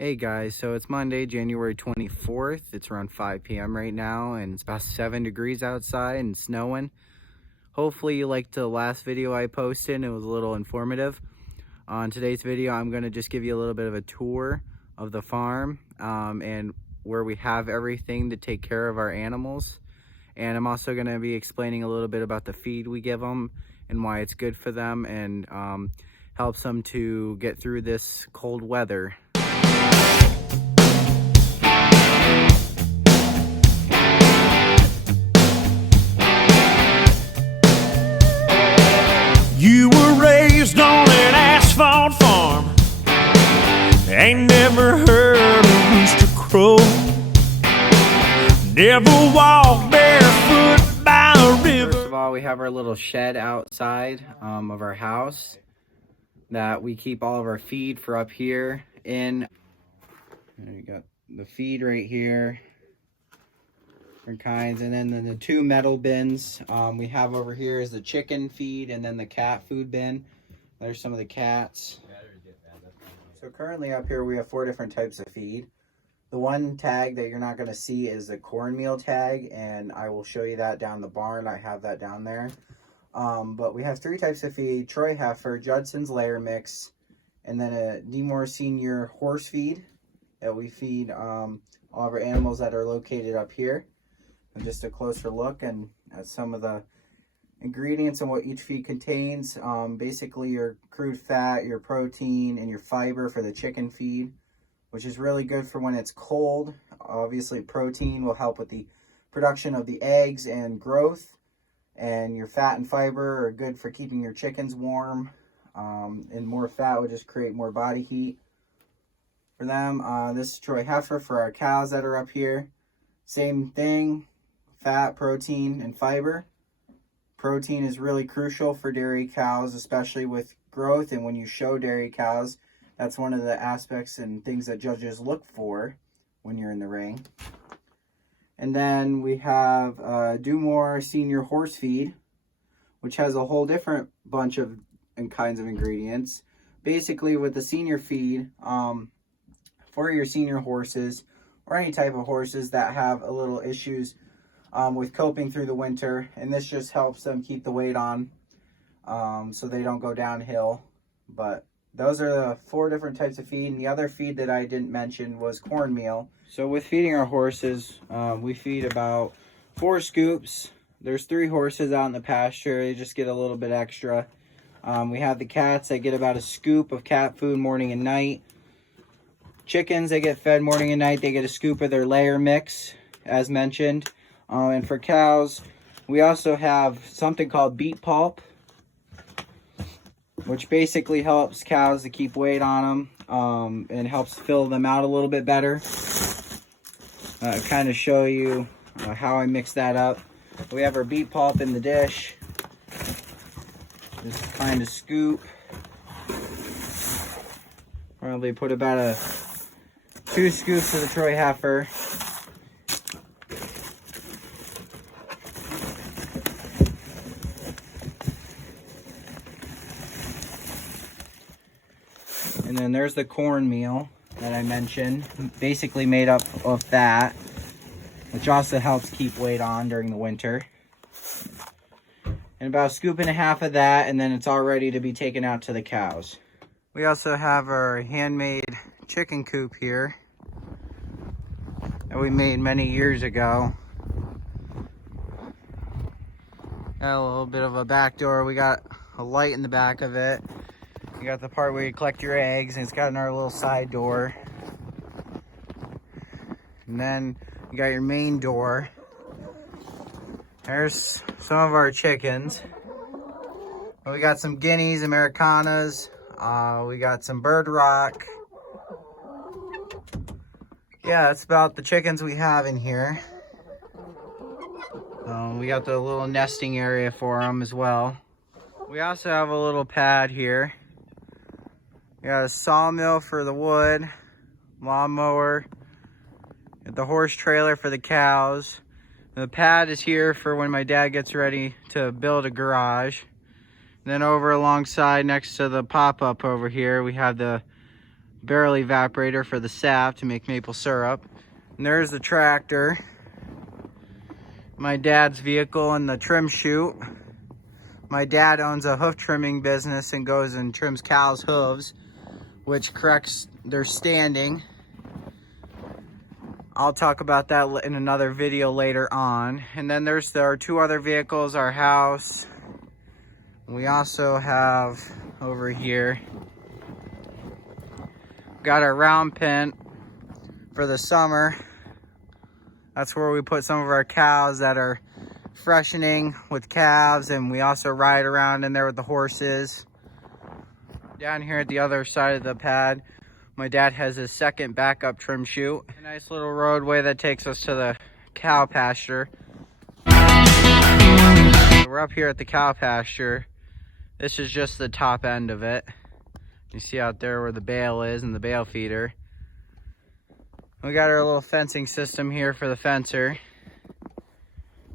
Hey guys, so it's Monday, January 24th. It's around 5 p.m. right now, and it's about 7 degrees outside and snowing. Hopefully you liked the last video I posted. It was a little informative. On today's video, I'm going to just give you a little bit of a tour of the farm and where we have everything to take care of our animals. And I'm also going to be explaining a little bit about the feed we give them and why it's good for them and helps them to get through this cold weather. You were raised on an asphalt farm. Ain't never heard a rooster crow. Never walked barefoot by a river. First of all, we have our little shed outside of our house that we keep all of our feed for up here in. And you got the feed right here. Different kinds, and then the two metal bins we have over here is the chicken feed and then the cat food bin. There's some of the cats. So currently up here we have 4 different types of feed. The one tag that you're not going to see is the cornmeal tag, and I will show you that down the barn. I have that down there. But we have 3 types of feed: Troy Heifer, Judson's Layer Mix, and then a Demore Senior horse feed that we feed all of our animals that are located up here. And just a closer look and at some of the ingredients and what each feed contains. Basically your crude fat, your protein, and your fiber for the chicken feed, which is really good for when it's cold. Obviously protein will help with the production of the eggs and growth, and your fat and fiber are good for keeping your chickens warm, and more fat would just create more body heat for them. This is Troy Heifer for our cows that are up here. Same thing. Fat, protein, and fiber. Protein is really crucial for dairy cows, especially with growth. And when you show dairy cows, that's one of the aspects and things that judges look for when you're in the ring. And then we have Demore Senior horse feed, which has a whole different bunch of and kinds of ingredients. Basically, with the senior feed, for your senior horses or any type of horses that have a little issues with coping through the winter, and this just helps them keep the weight on so they don't go downhill. But those are the 4 different types of feed, and the other feed that I didn't mention was cornmeal. So with feeding our horses, we feed about 4 scoops. There's 3 horses out in the pasture. They just get a little bit extra. We have the cats that get about a scoop of cat food morning and night. Chickens, they get fed morning and night. They get a scoop of their layer mix, as mentioned. And for cows, we also have something called beet pulp, which basically helps cows to keep weight on them and helps fill them out a little bit better. Kind of show you how I mix that up. We have our beet pulp in the dish. Just kind of scoop. Probably put about 2 scoops of the Troy Heifer. And then there's the cornmeal that I mentioned, basically made up of that, which also helps keep weight on during the winter. And about 1.5 scoops of that, and then it's all ready to be taken out to the cows. We also have our handmade chicken coop here that we made many years ago. Got a little bit of a back door. We got a light in the back of it. You got the part where you collect your eggs, and it's got another little side door. And then you got your main door. There's some of our chickens. We got some guineas, Americanas. We got some bird rock. Yeah, that's about the chickens we have in here. We got the little nesting area for them as well. We also have a little pad here. We got a sawmill for the wood, lawnmower, the horse trailer for the cows. The pad is here for when my dad gets ready to build a garage. And then over alongside next to the pop-up over here, we have the barrel evaporator for the sap to make maple syrup. And there's the tractor, my dad's vehicle, and the trim chute. My dad owns a hoof trimming business and goes and trims cows' hooves, which corrects their standing. I'll talk about that in another video later on. And then there are two other vehicles, our house. We also have over here, got our round pen for the summer. That's where we put some of our cows that are freshening with calves, and we also ride around in there with the horses. Down here at the other side of the pad, my dad has his second backup trim chute. A nice little roadway that takes us to the cow pasture. We're up here at the cow pasture. This is just the top end of it. You see out there where the bale is and the bale feeder. We got our little fencing system here for the fencer.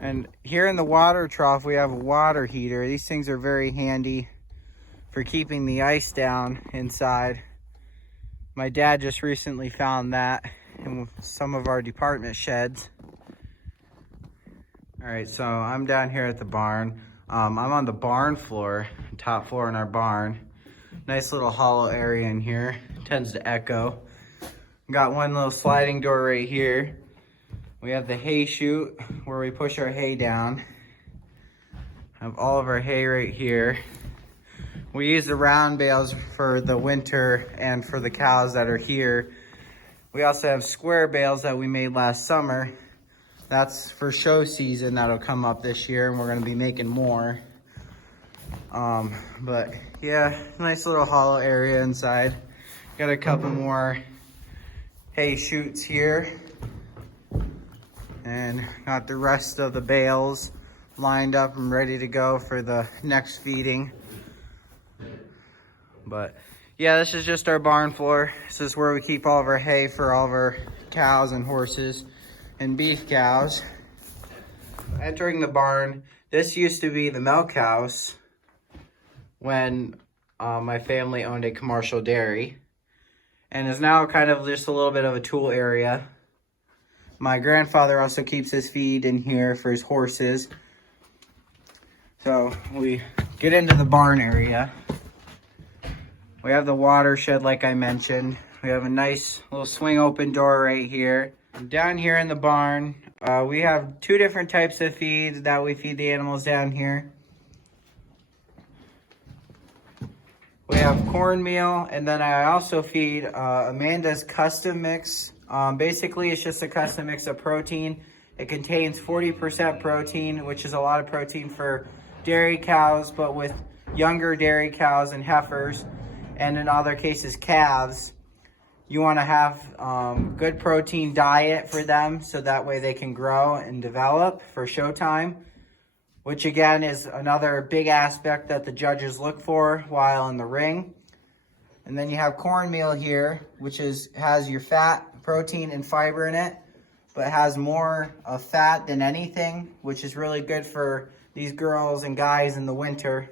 And here in the water trough, we have a water heater. These things are very handy for keeping the ice down inside. My dad just recently found that in some of our department sheds. All right, so I'm down here at the barn. I'm on the barn floor, top floor in our barn. Nice little hollow area in here. Tends to echo. Got one little sliding door right here. We have the hay chute where we push our hay down. Have all of our hay right here. We use the round bales for the winter and for the cows that are here. We also have square bales that we made last summer. That's for show season that'll come up this year, and we're gonna be making more. But yeah, nice little hollow area inside. Got a couple more hay chutes here. And got the rest of the bales lined up and ready to go for the next feeding. But yeah, this is just our barn floor. This is where we keep all of our hay for all of our cows and horses and beef cows. Entering the barn, this used to be the milk house when my family owned a commercial dairy, and is now kind of just a little bit of a tool area. My grandfather also keeps his feed in here for his horses. So we get into the barn area. We have the water shed like I mentioned. We have a nice little swing open door right here. Down here in the barn, we have two different types of feed that we feed the animals down here. We have cornmeal, and then I also feed Amanda's custom mix. Basically, it's just a custom mix of protein. It contains 40% protein, which is a lot of protein for dairy cows, but with younger dairy cows and heifers, and in other cases calves, you want to have good protein diet for them so that way they can grow and develop for showtime, which again is another big aspect that the judges look for while in the ring. And then you have cornmeal here, which has your fat, protein, and fiber in it, but has more of fat than anything, which is really good for these girls and guys in the winter.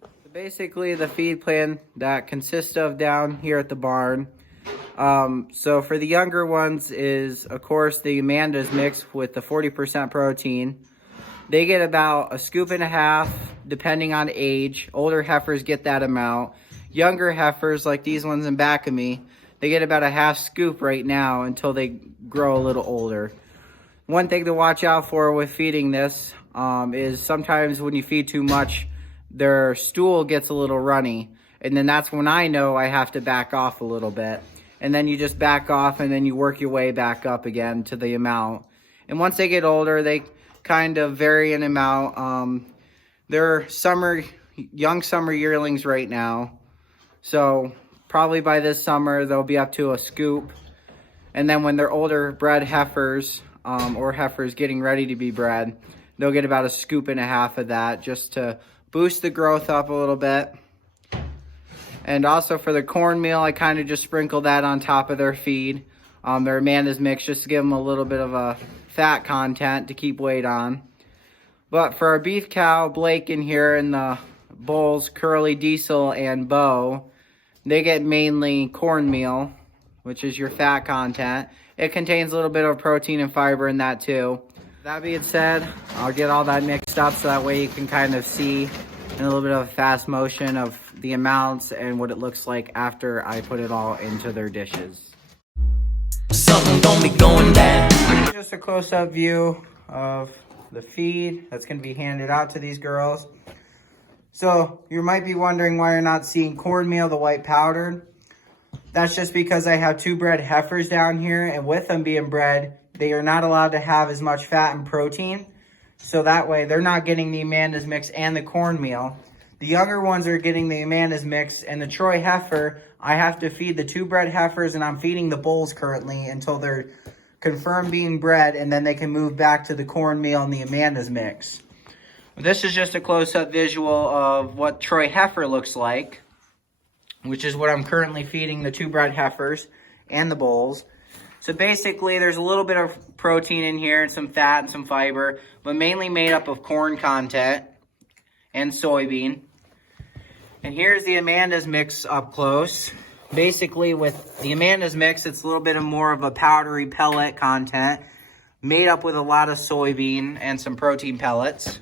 So basically the feed plan that consists of down here at the barn. So for the younger ones is, of course, the Amanda's mix with the 40% protein. They get about a scoop and a half, depending on age. Older heifers get that amount. Younger heifers, like these ones in back of me, they get about a half scoop right now until they grow a little older. One thing to watch out for with feeding this is sometimes when you feed too much, their stool gets a little runny. And then that's when I know I have to back off a little bit. And then you just back off and then you work your way back up again to the amount. And once they get older, they kind of vary in amount. They're young summer yearlings right now. So probably by this summer, they'll be up to a scoop. And then when they're older bred heifers, or heifers getting ready to be bred, they'll get about a scoop and a half of that just to boost the growth up a little bit. And also for the cornmeal, I kind of just sprinkle that on top of their feed. Their Amanda's mix, just to give them a little bit of a fat content to keep weight on. But for our beef cow, Blake in here, and the bulls, Curly, Diesel, and Bo, they get mainly cornmeal, which is your fat content. It contains a little bit of protein and fiber in that too. That being said, I'll get all that mixed up so that way you can kind of see in a little bit of a fast motion of the amounts and what it looks like after I put it all into their dishes. Something gonna be going down. Just a close-up view of the feed that's going to be handed out to these girls. So you might be wondering why you're not seeing cornmeal, the white powdered. That's just because I have 2 bred heifers down here, and with them being bred, they are not allowed to have as much fat and protein. So that way they're not getting the Amanda's mix and the cornmeal. The younger ones are getting the Amanda's mix, and the Troy heifer, I have to feed the 2 bred heifers, and I'm feeding the bulls currently until they're confirmed being bred, and then they can move back to the cornmeal and the Amanda's mix. This is just a close-up visual of what Troy heifer looks like, which is what I'm currently feeding the 2 bred heifers and the bulls. So basically, there's a little bit of protein in here and some fat and some fiber, but mainly made up of corn content and soybean. And here's the Amanda's mix up close. Basically, with the Amanda's mix, it's a little bit more of a powdery pellet content made up with a lot of soybean and some protein pellets.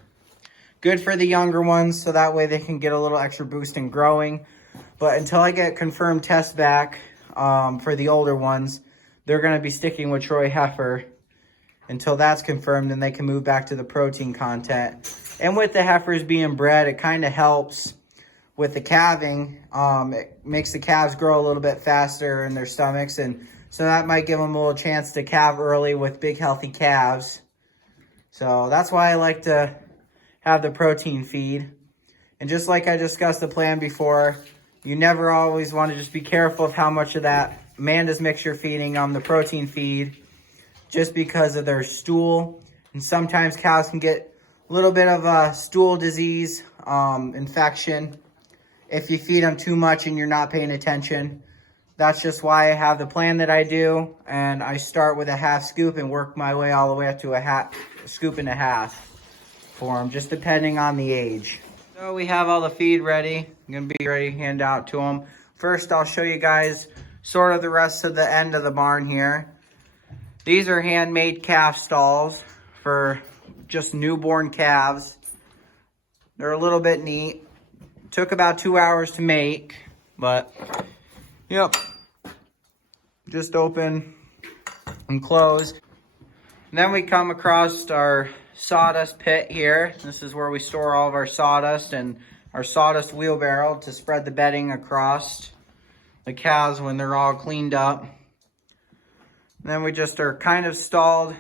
Good for the younger ones, so that way they can get a little extra boost in growing. But until I get confirmed tests back for the older ones, they're going to be sticking with Troy heifer until that's confirmed, and they can move back to the protein content. And with the heifers being bred, it kind of helps with the calving. It makes the calves grow a little bit faster in their stomachs, and so that might give them a little chance to calve early with big healthy calves. So that's why I like to have the protein feed. And just like I discussed the plan before, you never always want to just be careful of how much of that Amanda's mix you're feeding on the protein feed, just because of their stool. And sometimes cows can get a little bit of a stool disease infection if you feed them too much and you're not paying attention. That's just why I have the plan that I do, and I start with a half scoop and work my way all the way up to a scoop and a half for them, just depending on the age. So we have all the feed ready. I'm gonna be ready to hand out to them. First, I'll show you guys sort of the rest of the end of the barn here. These are handmade calf stalls for just newborn calves. They're a little bit neat. Took about 2 hours to make, but yep, just open and close. And then we come across our sawdust pit here. This is where we store all of our sawdust and our sawdust wheelbarrow to spread the bedding across the cows when they're all cleaned up. And then we just are kind of stalled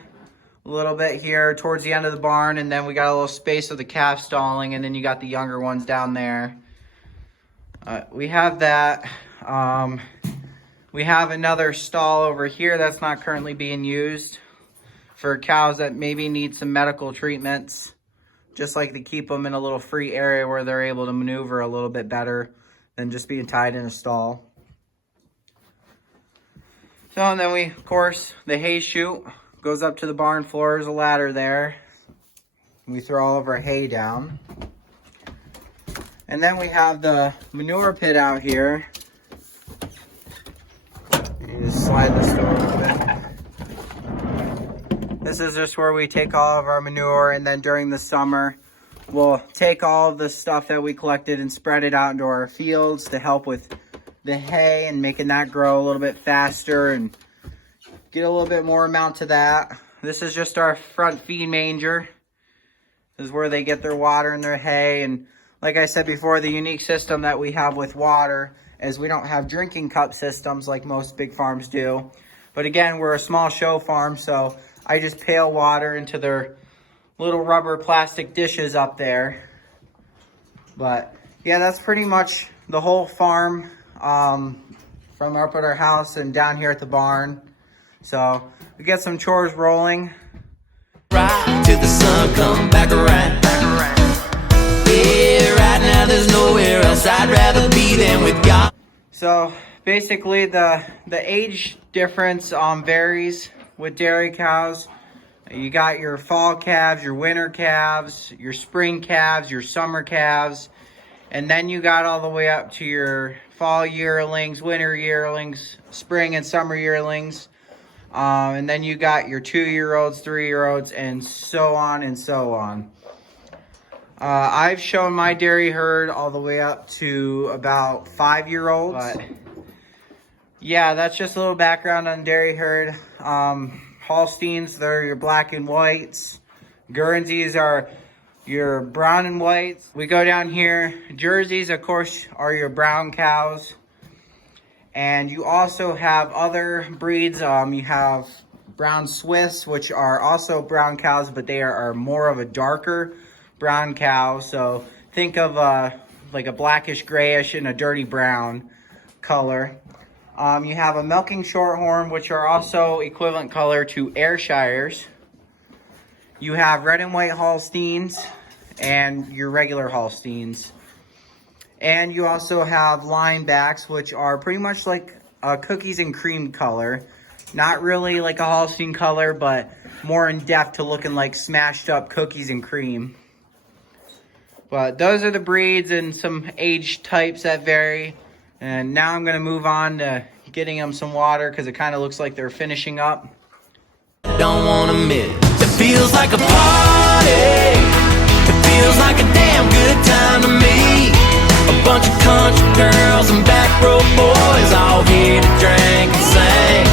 a little bit here towards the end of the barn, and then we got a little space of the calf stalling, and then you got the younger ones down there. We have that. We have another stall over here that's not currently being used for cows that maybe need some medical treatments, just like to keep them in a little free area where they're able to maneuver a little bit better than just being tied in a stall. So, and then we, of course, the hay chute goes up to the barn floor. There's a ladder there. We throw all of our hay down. And then we have the manure pit out here. You just slide this door a little bit. This is just where we take all of our manure, and then during the summer, we'll take all of the stuff that we collected and spread it out into our fields to help with the hay and making that grow a little bit faster and get a little bit more amount to that. This is just our front feed manger. This is where they get their water and their hay. And like I said before, the unique system that we have with water is we don't have drinking cup systems like most big farms do. But again, we're a small show farm, so I just pail water into their little rubber plastic dishes up there. But yeah, that's pretty much the whole farm. From up at our house and down here at the barn. So we get some chores rolling. Right till the sun come back around. Yeah, right now there's nowhere else I'd rather be than with God. So basically the age difference varies with dairy cows. You got your fall calves, your winter calves, your spring calves, your summer calves, and then you got all the way up to your fall yearlings, winter yearlings, spring and summer yearlings. And then you got your 2-year-olds, 3-year-olds, and so on and so on. I've shown my dairy herd all the way up to about 5-year-olds. But yeah, that's just a little background on dairy herd. Holsteins, they're your black and whites. Guernseys are your brown and whites. We go down here. Jerseys, of course, are your brown cows. And you also have other breeds. You have brown Swiss, which are also brown cows, but they are more of a darker brown cow. So think of like a blackish grayish and a dirty brown color. You have a milking shorthorn, which are also equivalent color to Ayrshires. You have red and white Holsteins and your regular Holsteins. And you also have linebacks, which are pretty much like cookies and cream color. Not really like a Holstein color, but more in depth to looking like smashed up cookies and cream. But those are the breeds and some age types that vary. And now I'm going to move on to getting them some water because it kind of looks like they're finishing up. Don't wanna miss. It feels like a party. It feels like a damn good time to me. A bunch of country girls and back row boys all here to drink and sing.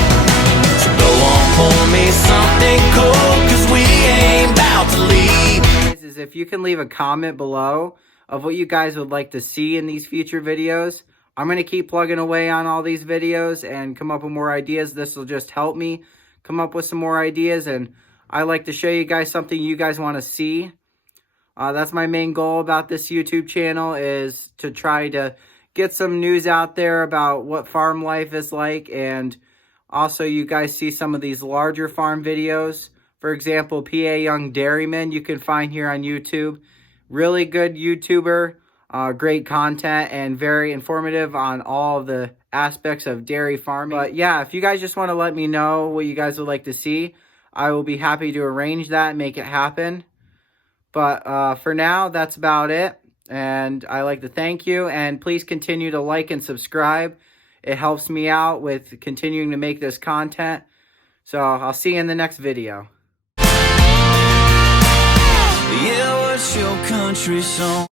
So go on, pour me something cold, cause we ain't about to leave. Is if you can leave a comment below of what you guys would like to see in these future videos. I'm going to keep plugging away on all these videos and come up with more ideas. This will just help me come up with some more ideas, and I like to show you guys something you guys want to see. That's my main goal about this YouTube channel, is to try to get some news out there about what farm life is like, and also you guys see some of these larger farm videos. For example, PA Young Dairyman you can find here on YouTube. Really good YouTuber. Great content and very informative on all of the aspects of dairy farming. But yeah, if you guys just want to let me know what you guys would like to see, I will be happy to arrange that and make it happen. But for now, that's about it. And I like to thank you. And please continue to like and subscribe. It helps me out with continuing to make this content. So I'll see you in the next video. Yeah, what's your country song?